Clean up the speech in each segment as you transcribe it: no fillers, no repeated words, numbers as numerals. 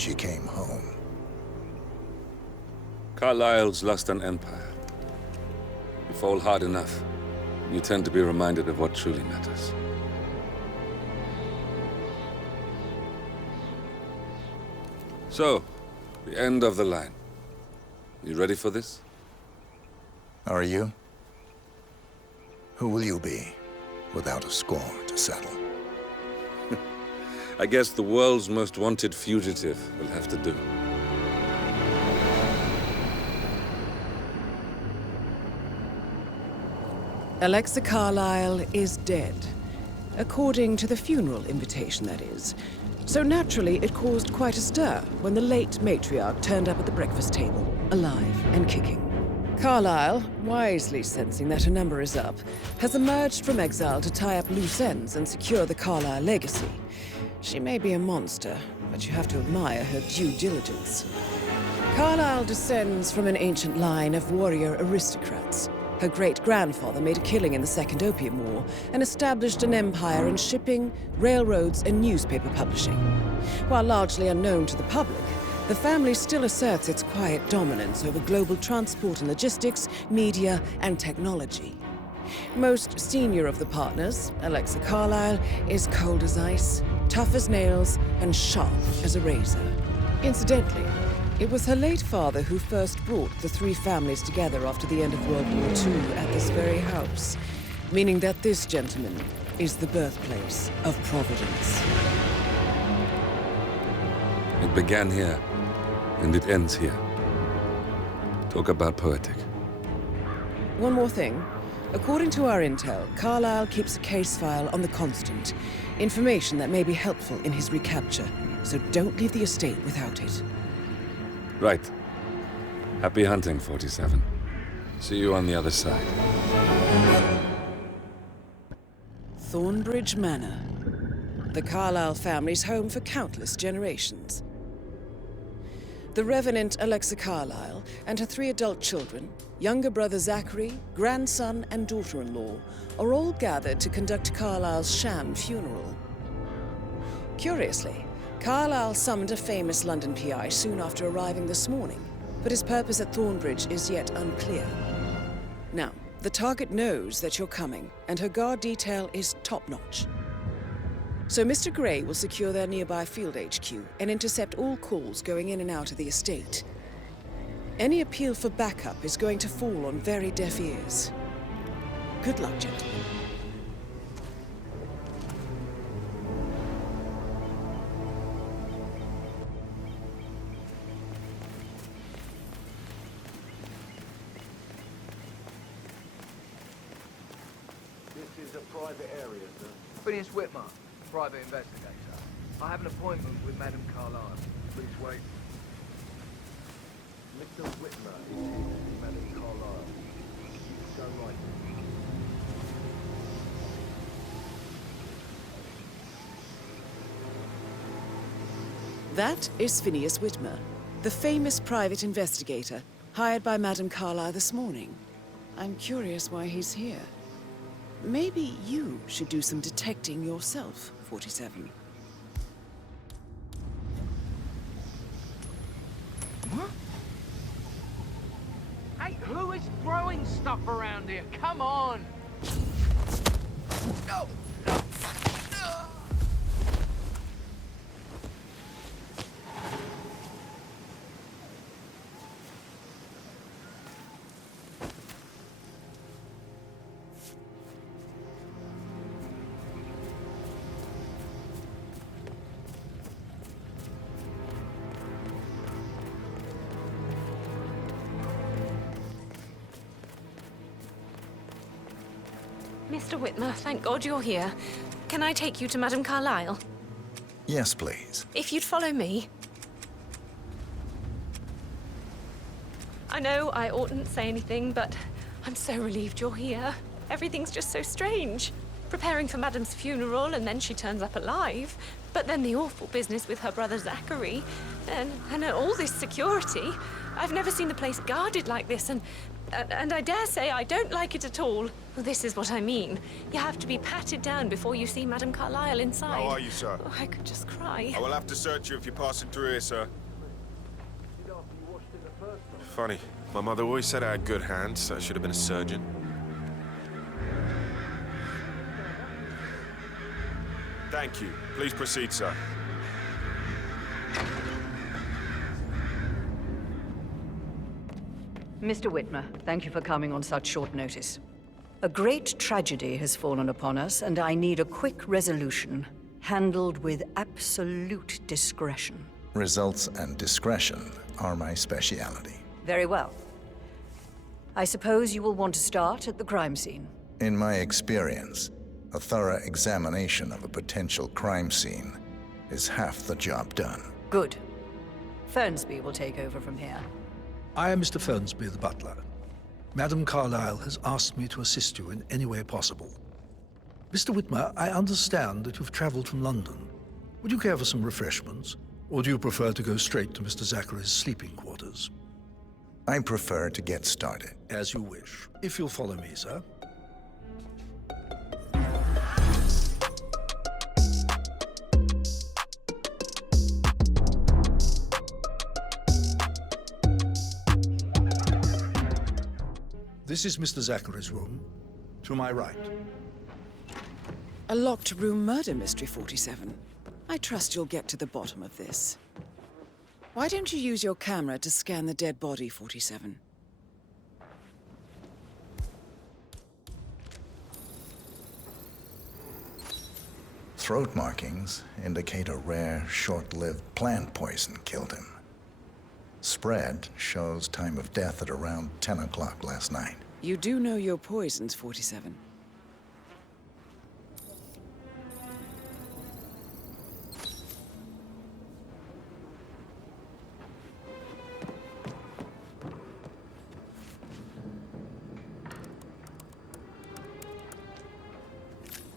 she came home. Carlisle's lost an empire. You fall hard enough, you tend to be reminded of what truly matters. So, the end of the line. You ready for this? Are you? Who will you be, without a score to settle? I guess the world's most wanted fugitive will have to do. Alexa Carlisle is dead. According to the funeral invitation, that is. So naturally, it caused quite a stir when the late matriarch turned up at the breakfast table, alive and kicking. Carlisle, wisely sensing that her number is up, has emerged from exile to tie up loose ends and secure the Carlisle legacy. She may be a monster, but you have to admire her due diligence. Carlisle descends from an ancient line of warrior aristocrats. Her great-grandfather made a killing in the Second Opium War and established an empire in shipping, railroads, and newspaper publishing. While largely unknown to the public, the family still asserts its quiet dominance over global transport and logistics, media, and technology. Most senior of the partners, Alexa Carlisle, is cold as ice, tough as nails, and sharp as a razor. Incidentally, it was her late father who first brought the three families together after the end of World War II at this very house, meaning that this gentleman is the birthplace of Providence. It began here, and it ends here. Talk about poetic. One more thing. According to our intel, Carlisle keeps a case file on the Constant. Information that may be helpful in his recapture, so don't leave the estate without it. Right. Happy hunting, 47. See you on the other side. Thornbridge Manor. The Carlisle family's home for countless generations. The Revenant Alexa Carlisle and her 3 adult children, younger brother Zachary, grandson, and daughter-in-law, are all gathered to conduct Carlisle's sham funeral. Curiously, Carlisle summoned a famous London PI soon after arriving this morning, but his purpose at Thornbridge is yet unclear. Now, the target knows that you're coming, and her guard detail is top-notch. So Mr. Gray will secure their nearby field HQ and intercept all calls going in and out of the estate. Any appeal for backup is going to fall on very deaf ears. Good luck, gentlemen. This is a private area, sir. Phineas Whitmer, private investigator. I have an appointment with Madame Carlisle. Please wait. Mr. Whitmer is here to see Madame Carlisle. Go right. That is Phineas Whitmer, the famous private investigator hired by Madame Carlisle this morning. I'm curious why he's here. Maybe you should do some detecting yourself, 47. What? Hey, who is throwing stuff around here? Come on! No! No! Mr. Whitmer, thank God you're here. Can I take you to Madame Carlisle? Yes, please. If you'd follow me. I know I oughtn't say anything, but I'm so relieved you're here. Everything's just so strange. Preparing for Madame's funeral, and then she turns up alive. But then the awful business with her brother Zachary, and all this security. I've never seen the place guarded like this, and And I dare say I don't like it at all. Well, this is what I mean. You have to be patted down before you see Madame Carlisle inside. How are you, sir? Oh, I could just cry. I will have to search you if you're passing through here, sir. Funny. My mother always said I had good hands. I should have been a surgeon. Thank you. Please proceed, sir. Mr. Whitmer, thank you for coming on such short notice. A great tragedy has fallen upon us, and I need a quick resolution, handled with absolute discretion. Results and discretion are my speciality. Very well. I suppose you will want to start at the crime scene. In my experience, a thorough examination of a potential crime scene is half the job done. Good. Fernsby will take over from here. I am Mr. Fernsby, the butler. Madame Carlisle has asked me to assist you in any way possible. Mr. Whitmer, I understand that you've traveled from London. Would you care for some refreshments? Or do you prefer to go straight to Mr. Zachary's sleeping quarters? I prefer to get started. As you wish. If you'll follow me, sir. This is Mr. Zachary's room. To my right. A locked room murder mystery, 47. I trust you'll get to the bottom of this. Why don't you use your camera to scan the dead body, 47? Throat markings indicate a rare, short-lived plant poison killed him. Spread shows time of death at around 10 o'clock last night. You do know your poisons, 47.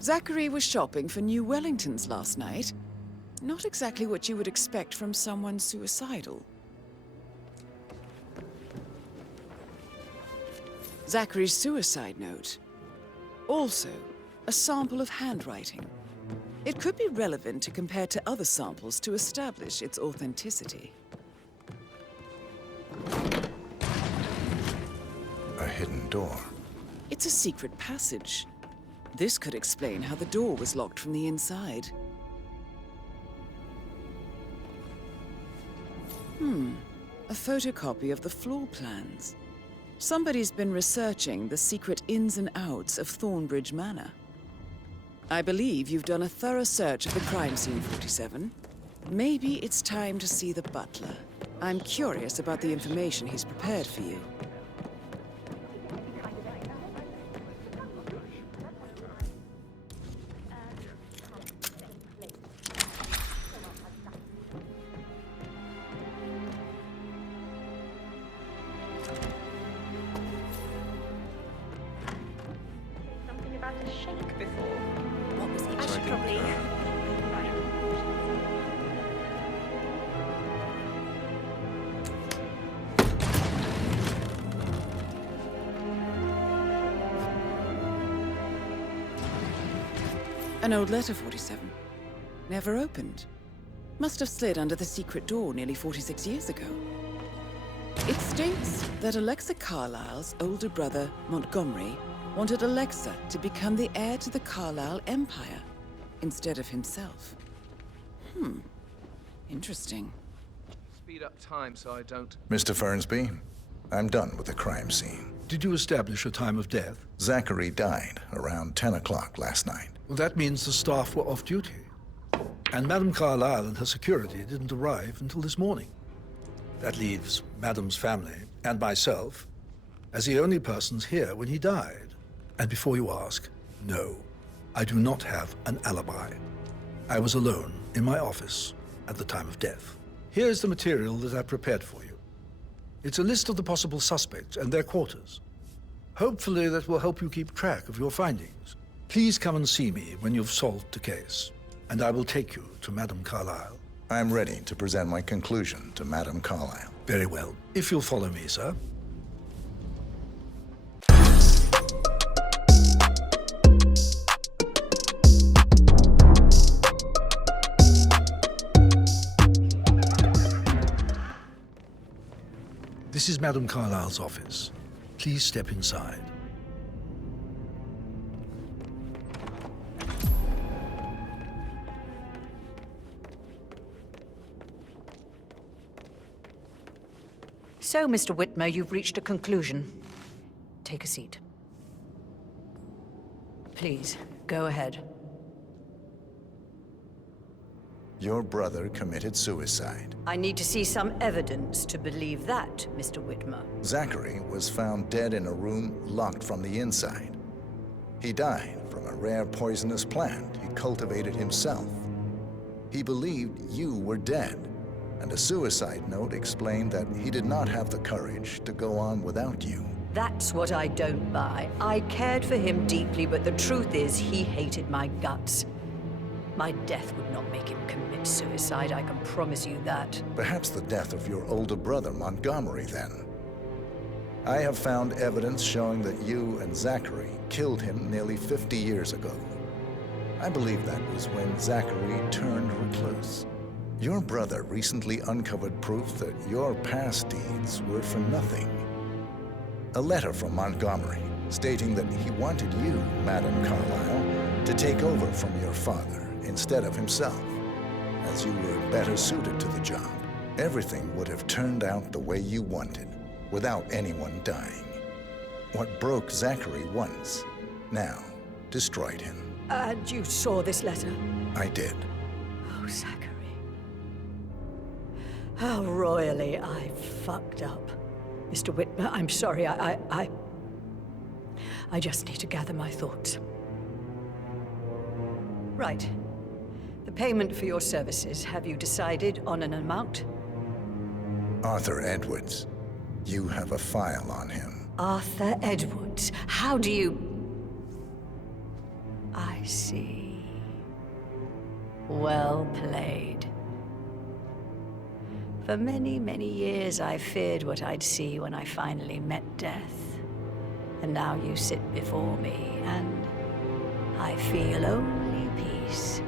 Zachary was shopping for new Wellingtons last night. Not exactly what you would expect from someone suicidal. Zachary's suicide note. Also, a sample of handwriting. It could be relevant to compare to other samples to establish its authenticity. A hidden door. It's a secret passage. This could explain how the door was locked from the inside. A photocopy of the floor plans. Somebody's been researching the secret ins and outs of Thornbridge Manor. I believe you've done a thorough search of the crime scene, 47. Maybe it's time to see the butler. I'm curious about the information he's prepared for you. Something about a shake before. What was it? I should probably... An old letter, 47. Never opened. Must have slid under the secret door nearly 46 years ago. It states that Alexa Carlisle's older brother, Montgomery, wanted Alexa to become the heir to the Carlisle Empire instead of himself. Interesting. Speed up time so I don't... Mr. Fernsby, I'm done with the crime scene. Did you establish a time of death? Zachary died around 10 o'clock last night. Well, that means the staff were off duty. And Madame Carlisle and her security didn't arrive until this morning. That leaves Madame's family and myself as the only persons here when he died. And before you ask, no, I do not have an alibi. I was alone in my office at the time of death. Here's the material that I prepared for you. It's a list of the possible suspects and their quarters. Hopefully that will help you keep track of your findings. Please come and see me when you've solved the case, and I will take you to Madame Carlisle. I'm ready to present my conclusion to Madame Carlisle. Very well. If you'll follow me, sir. This is Madame Carlisle's office. Please step inside. So, Mr. Whitmer, you've reached a conclusion. Take a seat. Please, go ahead. Your brother committed suicide. I need to see some evidence to believe that, Mr. Whitmer. Zachary was found dead in a room locked from the inside. He died from a rare poisonous plant he cultivated himself. He believed you were dead, and a suicide note explained that he did not have the courage to go on without you. That's what I don't buy. I cared for him deeply, but the truth is he hated my guts. My death would not make him commit suicide, I can promise you that. Perhaps the death of your older brother, Montgomery, then. I have found evidence showing that you and Zachary killed him nearly 50 years ago. I believe that was when Zachary turned recluse. Your brother recently uncovered proof that your past deeds were for nothing. A letter from Montgomery stating that he wanted you, Madame Carlisle, to take over from your father instead of himself, as you were better suited to the job. Everything would have turned out the way you wanted, without anyone dying. What broke Zachary once, now destroyed him. And you saw this letter? I did. Oh, Zachary. How royally I fucked up. Mr. Whitmer, I'm sorry, I just need to gather my thoughts. Right. The payment for your services, have you decided on an amount? Arthur Edwards. You have a file on him. Arthur Edwards. How do you... I see. Well played. For many, many years, I feared what I'd see when I finally met death. And now you sit before me, and I feel only peace.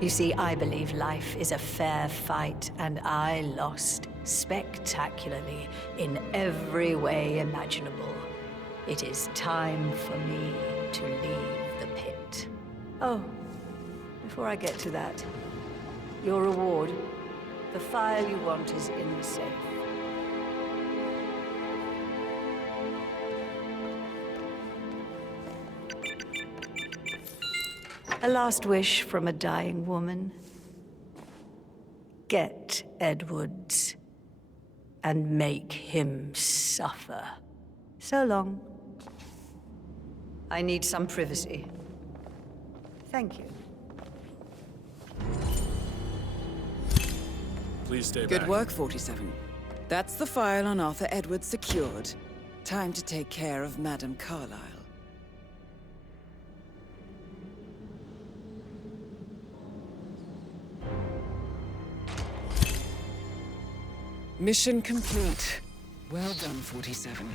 You see, I believe life is a fair fight, and I lost spectacularly in every way imaginable. It is time for me to leave the pit. Oh, before I get to that, your reward. The file you want is in the safe. A last wish from a dying woman. Get Edwards and make him suffer. So long. I need some privacy. Thank you. Please stay back. Good work, 47. That's the file on Arthur Edwards secured. Time to take care of Madame Carlisle. Mission complete. Well done, 47.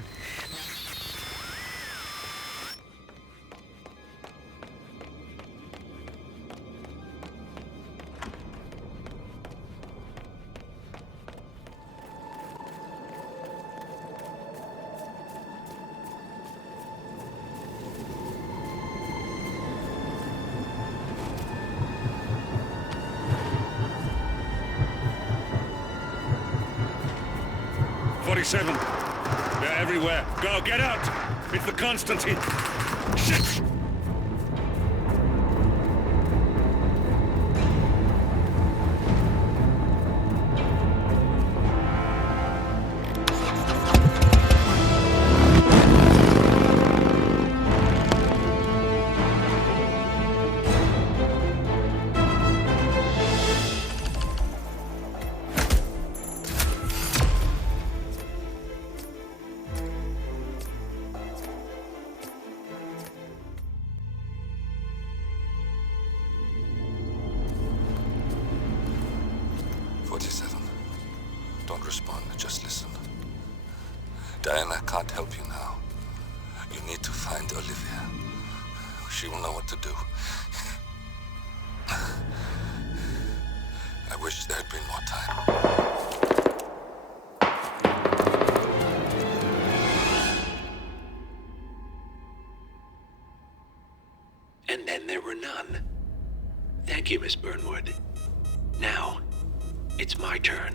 They're everywhere. Go, get out! It's the Constantine. Shit! Don't respond, just listen. Diana can't help you now. You need to find Olivia. She will know what to do. I wish there had been more time. then there were none. Thank you, Miss Burnwood. Now, it's my turn.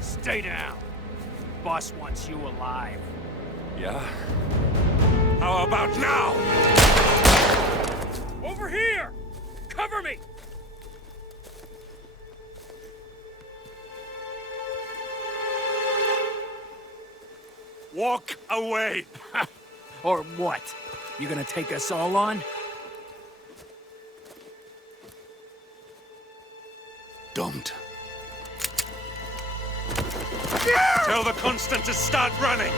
Stay down. Boss wants you alive. Yeah? How about now? Over here! Cover me! Walk away! Or what? You gonna take us all on? Don't. Tell the Constant to start running!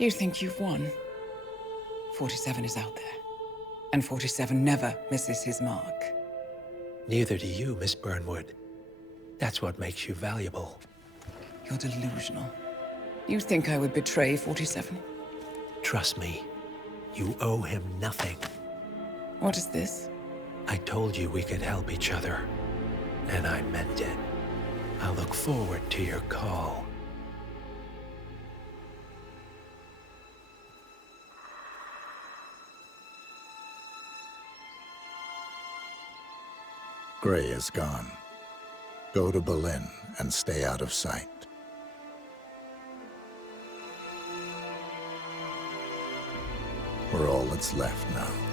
You think you've won? 47 is out there. And 47 never misses his mark. Neither do you, Miss Burnwood. That's what makes you valuable. You're delusional. You think I would betray 47? Trust me, you owe him nothing. What is this? I told you we could help each other, and I meant it. I look forward to your call. Gray is gone. Go to Berlin and stay out of sight. We're all that's left now.